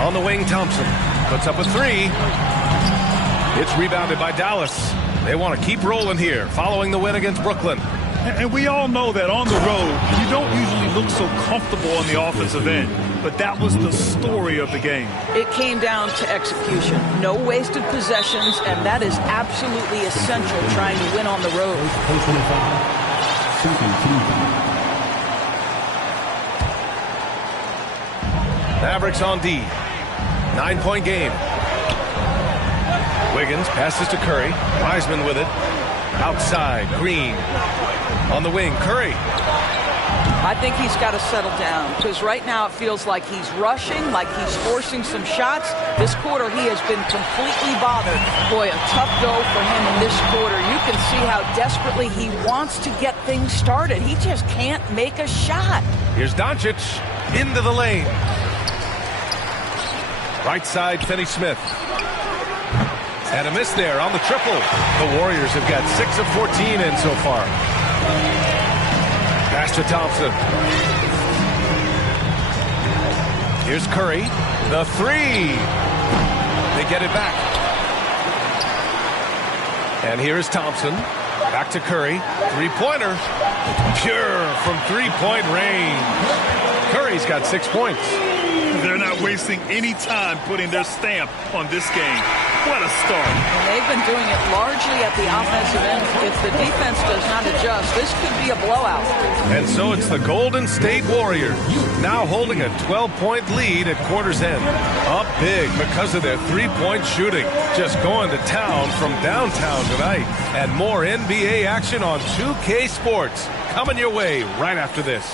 On the wing, Thompson puts up a three. It's rebounded by Dallas. They want to keep rolling here, following the win against Brooklyn. And we all know that on the road, you don't usually look so comfortable on the offensive end. But that was the story of the game. It came down to execution. No wasted possessions, and that is absolutely essential trying to win on the road. Mavericks on D. 9-point game. Wiggins passes to Curry. Wiseman with it. Outside, Green. On the wing, Curry. I think he's got to settle down because right now it feels like he's rushing, like he's forcing some shots. This quarter he has been completely bothered. Boy, a tough go for him in this quarter. You can see how desperately he wants to get things started. He just can't make a shot. Here's Doncic into the lane. Right side, Finney-Smith. And a miss there on the triple. The Warriors have got 6 of 14 in so far. Pass to Thompson. Here's Curry. The three. They get it back. And here is Thompson. Back to Curry. Three-pointer. Pure from three-point range. Curry's got 6 points. They're not wasting any time putting their stamp on this game. What a start. And they've been doing it largely at the offensive end. If the defense does not adjust, this could be a blowout. And so it's the Golden State Warriors now holding a 12-point lead at quarter's end. Up big because of their three-point shooting. Just going to town from downtown tonight. And more NBA action on 2K Sports coming your way right after this.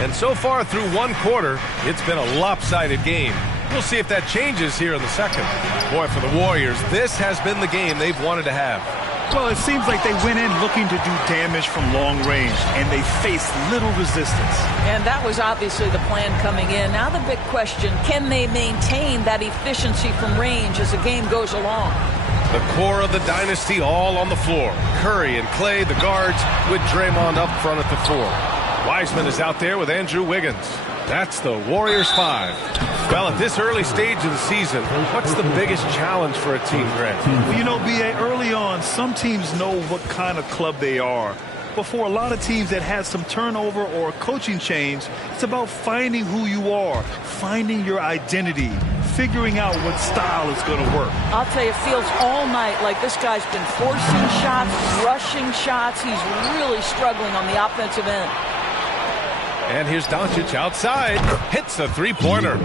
And so far through one quarter, it's been a lopsided game. We'll see if that changes here in the second. Boy, for the Warriors, this has been the game they've wanted to have. Well, it seems like they went in looking to do damage from long range, and they faced little resistance. And that was obviously the plan coming in. Now the big question, can they maintain that efficiency from range as the game goes along? The core of the dynasty all on the floor. Curry and Clay, the guards, with Draymond up front at the 4. Wiseman is out there with Andrew Wiggins. That's the Warriors 5. Well, at this early stage of the season, what's the biggest challenge for a team, Grant? Well, you know, B.A., early on, some teams know what kind of club they are. But for a lot of teams that had some turnover or coaching change, it's about finding who you are, finding your identity, figuring out what style is going to work. I'll tell you, it feels all night like this guy's been forcing shots, rushing shots. He's really struggling on the offensive end. And here's Doncic outside. Hits a three-pointer.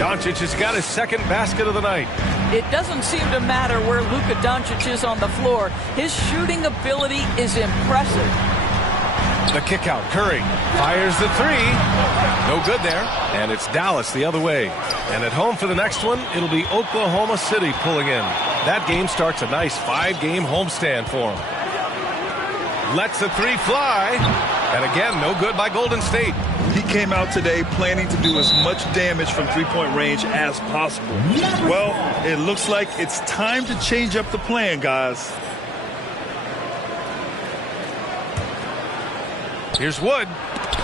Doncic has got his second basket of the night. It doesn't seem to matter where Luka Doncic is on the floor. His shooting ability is impressive. The kick out. Curry fires the three. No good there. And it's Dallas the other way. And at home for the next one, it'll be Oklahoma City pulling in. That game starts a nice 5-game homestand for him. Lets the three fly. And again, no good by Golden State. He came out today planning to do as much damage from three-point range as possible. Well, it looks like it's time to change up the plan, guys. Here's Wood.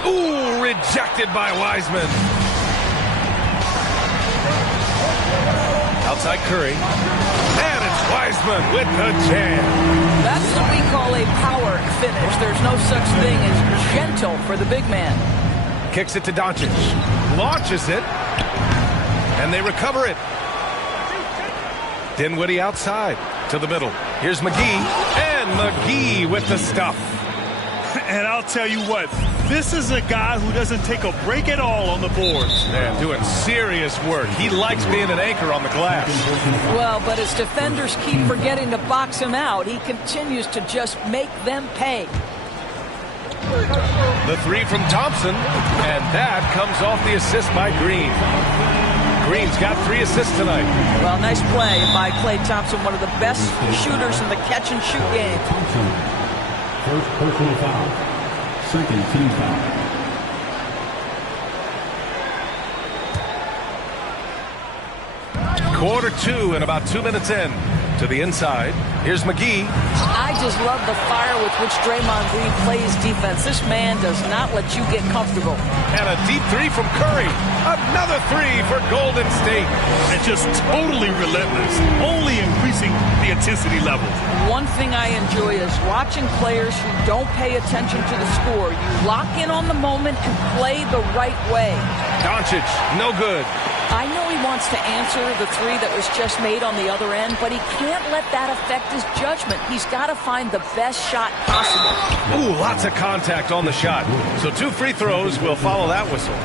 Ooh, rejected by Wiseman. Outside Curry. And it's Wiseman with the jam. That's what we call a power finish. There's no such thing as gentle for the big man. Kicks it to Doncic. Launches it. And they recover it. Dinwiddie outside to the middle. Here's McGee. And McGee with the stuff. And I'll tell you what, this is a guy who doesn't take a break at all on the boards. Man, doing serious work. He likes being an anchor on the glass. Well, but as defenders keep forgetting to box him out, he continues to just make them pay. The three from Thompson, and that comes off the assist by Green. Green's got 3 assists tonight. Well, nice play by Klay Thompson, one of the best shooters in the catch-and-shoot game. First personal foul. Second team foul. Quarter 2 and about 2 minutes in. To the inside. Here's McGee. I just love the fire with which Draymond Green plays defense. This man does not let you get comfortable. And a deep three from Curry. Another three for Golden State. And just totally relentless, only increasing the intensity level. One thing I enjoy is watching players who don't pay attention to the score. You lock in on the moment and play the right way. Doncic, no good. I know he wants to answer the three that was just made on the other end, but he can't let that affect his judgment. He's got to find the best shot possible. Ooh, lots of contact on the shot. So 2 free throws will follow that whistle.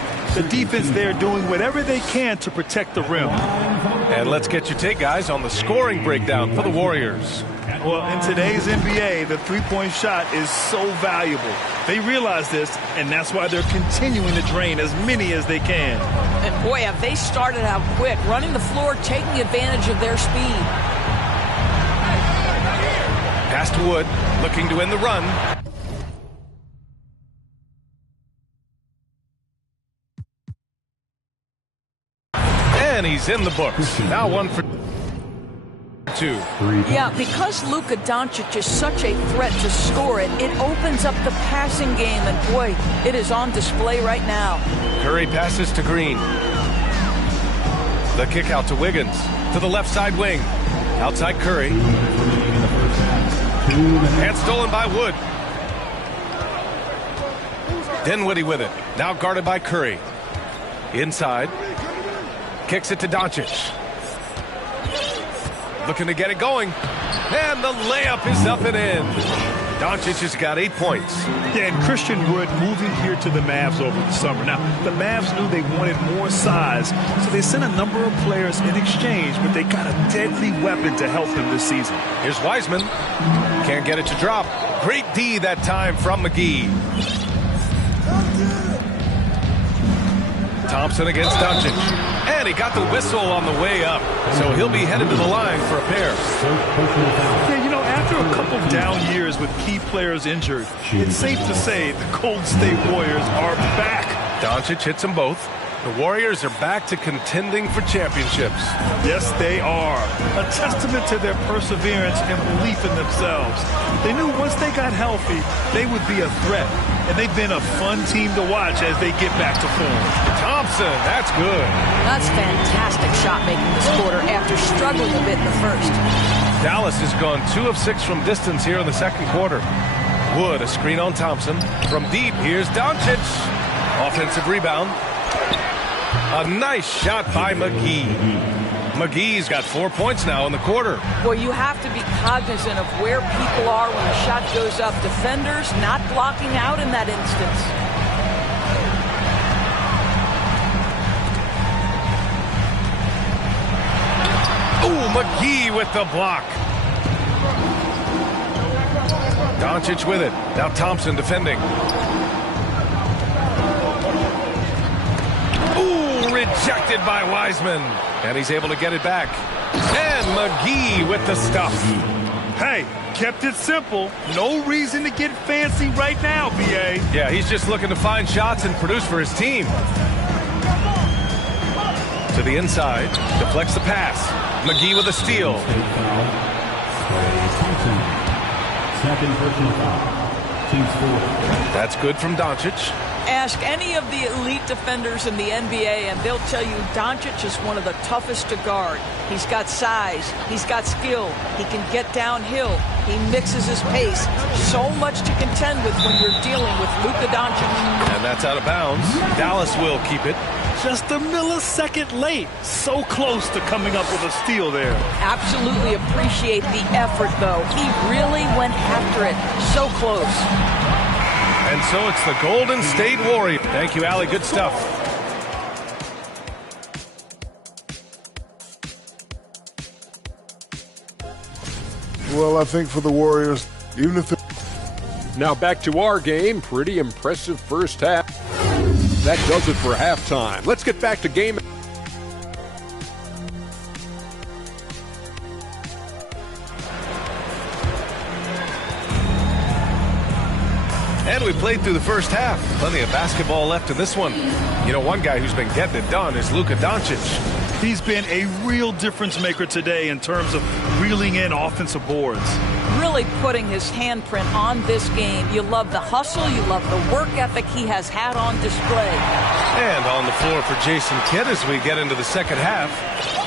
The defense there doing whatever they can to protect the rim. And let's get your take, guys, on the scoring breakdown for the Warriors. Well, in today's NBA, the three-point shot is so valuable. They realize this, and that's why they're continuing to drain as many as they can. And boy, have they started out quick, running the floor, taking advantage of their speed. Pass to Wood, looking to end the run. And he's in the books. Now 1 for 2. Yeah, because Luka Doncic is such a threat to score it, it opens up the passing game, and boy, it is on display right now. Curry passes to Green. The kick out to Wiggins. To the left side wing. Outside Curry. And stolen by Wood. Dinwiddie with it. Now guarded by Curry. Inside. Kicks it to Doncic. Looking to get it going. And the layup is up and in. Doncic has got 8 points. Yeah, and Christian Wood moving here to the Mavs over the summer. Now, the Mavs knew they wanted more size, so they sent a number of players in exchange, but they got a deadly weapon to help them this season. Here's Wiseman. Can't get it to drop. Great D that time from McGee. Thompson against Doncic. And he got the whistle on the way up. So he'll be headed to the line for a pair. Yeah, you know, after a couple down years with key players injured, it's safe to say the Golden State Warriors are back. Doncic hits them both. The Warriors are back to contending for championships. Yes, they are. A testament to their perseverance and belief in themselves. They knew once they got healthy, they would be a threat. And they've been a fun team to watch as they get back to form. Thompson, that's good. That's fantastic shot making this quarter after struggling a bit in the first. Dallas has gone 2 of 6 from distance here in the second quarter. Wood, a screen on Thompson. From deep, here's Doncic. Offensive rebound. A nice shot by McGee. McGee's got 4 points now in the quarter. Well, you have to be cognizant of where people are when the shot goes up. Defenders not blocking out in that instance. Ooh, McGee with the block. Doncic with it. Now Thompson defending. Ooh, rejected by Wiseman. And he's able to get it back. And McGee with the stuff. Hey, kept it simple. No reason to get fancy right now, B.A. Yeah, he's just looking to find shots and produce for his team. To the inside. Deflects the pass. McGee with a steal. Second personal foul. Team score. That's good from Doncic. Ask any of the elite defenders in the NBA and they'll tell you Doncic is one of the toughest to guard. He's got size. He's got skill. He can get downhill. He mixes his pace. So much to contend with when you're dealing with Luka Doncic. And that's out of bounds. Dallas will keep it. Just a millisecond late. So close to coming up with a steal there. Absolutely appreciate the effort, though. He really went after it. So close. And so it's the Golden State Warriors. Thank you, Allie. Good stuff. Well, I think for the Warriors, even if now back to our game, pretty impressive first half. That does it for halftime. Let's get back to game. And we played through the first half. Plenty of basketball left in this one. You know, one guy who's been getting it done is Luka Doncic. He's been a real difference maker today in terms of reeling in offensive boards. Really putting his handprint on this game. You love the hustle. You love the work ethic he has had on display. And on the floor for Jason Kidd as we get into the second half,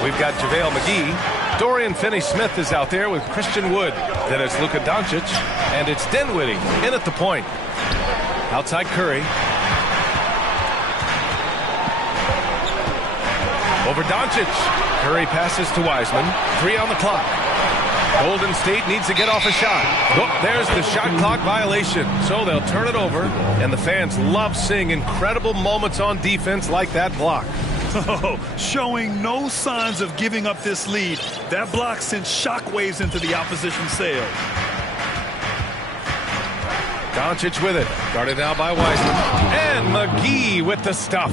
we've got JaVale McGee. Dorian Finney-Smith is out there with Christian Wood. Then it's Luka Doncic, and it's Dinwiddie in at the point. Outside Curry. Over Doncic. Curry passes to Wiseman. 3 on the clock. Golden State needs to get off a shot. Oh, there's the shot clock violation. So they'll turn it over, and the fans love seeing incredible moments on defense like that block. Oh, showing no signs of giving up this lead. That block sent shockwaves into the opposition sail. Doncic with it. Guarded now by Wiseman. And McGee with the stuff.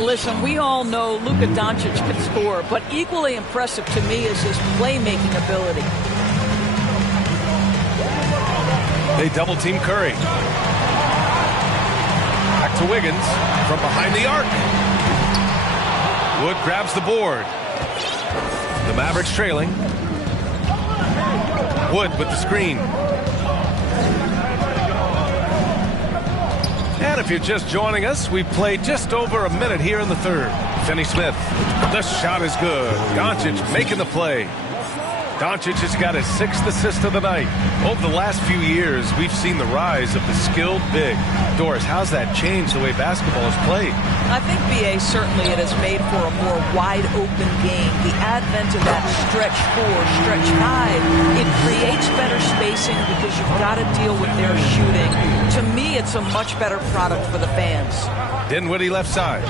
Listen, we all know Luka Doncic can score, but equally impressive to me is his playmaking ability. They double-team Curry. Back to Wiggins from behind the arc. Wood grabs the board. The Mavericks trailing. Wood with the screen. And if you're just joining us, we've played just over a minute here in the third. Finney-Smith. The shot is good. Doncic making the play. Doncic has got his 6th assist of the night. Over the last few years, we've seen the rise of the skilled big. Doris, how's that changed the way basketball is played? I think, B.A., certainly it has made for a more wide-open game. The advent of that stretch 4, stretch 5, it creates better spacing because you've got to deal with their shooting. To me, it's a much better product for the fans. Dinwiddie left side.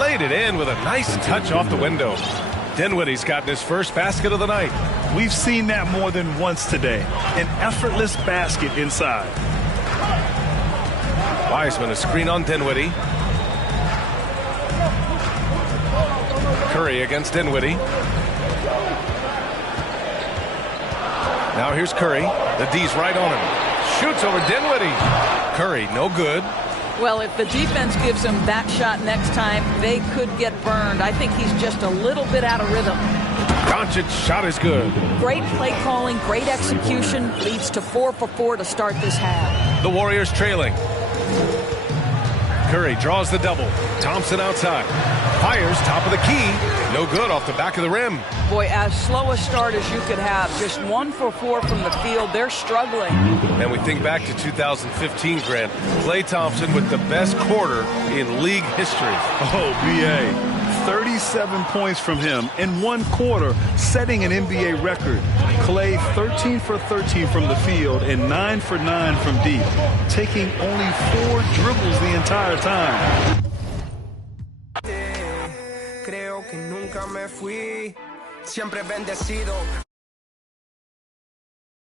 Laid it in with a nice touch off the window. Dinwiddie's gotten his first basket of the night. We've seen that more than once today. An effortless basket inside. Wiseman, a screen on Dinwiddie. Curry against Dinwiddie. Now here's Curry. The D's right on him. Shoots over Dinwiddie. Curry, no good. Well, if the defense gives him that shot next time, they could get burned. I think he's just a little bit out of rhythm. Doncic's shot is good. Great play calling, great execution, leads to 4 for 4 to start this half. The Warriors trailing. Curry draws the double. Thompson outside. Fires, top of the key. No good off the back of the rim. Boy, as slow a start as you could have. Just 1 for 4 from the field. They're struggling. And we think back to 2015, Grant. Klay Thompson with the best quarter in league history. Oh, B.A. 37 points from him in 1 quarter, setting an NBA record. Klay 13 for 13 from the field and 9 for 9 from deep, taking only 4 dribbles the entire time. Creo que nunca me fui, siempre bendecido.